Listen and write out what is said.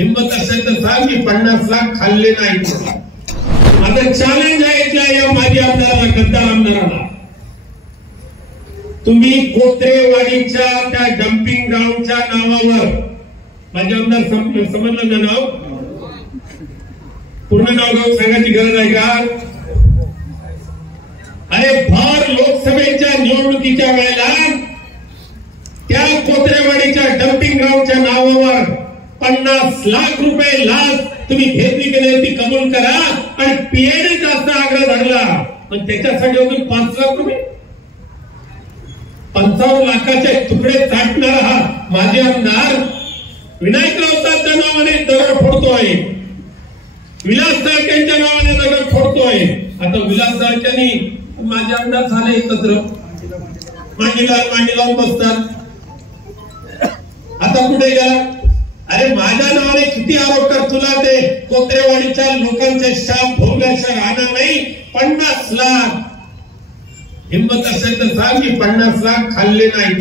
हिम्मत असेल तर सांग की 50 लाख खाल्ले नाहीत. आता चॅलेंज आहे या माजी आमदाराला, गद्दार आमदाराला, तुम्ही कोत्रेवाडीच्या त्या डम्पिंग ग्राउंडच्या नावावर, माझे आमदार समजलं ना नाव, पूर्ण नाव गाव सांगायची गरज आहे का? अरे भर लोकसभेच्या निवडणुकीच्या वेळेला त्या कोत्रेवाडीच्या डम्पिंग ग्राउंडच्या नावावर 50 लाख रुपये लाच तुम्ही घेतली की नाही ती कबूल करा आणि पीएडी जास्त आग्रह धरला, पण त्याच्यासाठी अजून 5 लाख रुपये, 55 लाखाचे तुकडे चाटणारा हा माजी आमदार विनायक राऊतांच्या नावाने दगड फोडतोय, विलास साळकेंच्या नावाने दगड फोडतोय. आता विलास साळकेंनी माझे आमदार झाले एकत्र, मांडी लावून बसतात. आता कुठे गेला? अरे माझ्या नावाने किती आरोप कर, तुला ते कोत्रेवाडीच्या लोकांचे शाप भोगल्याशिवाय राहणार नाही. 50 लाख हिम्मत असेल तर सांग की 50 लाख खाल्ले नाहीत.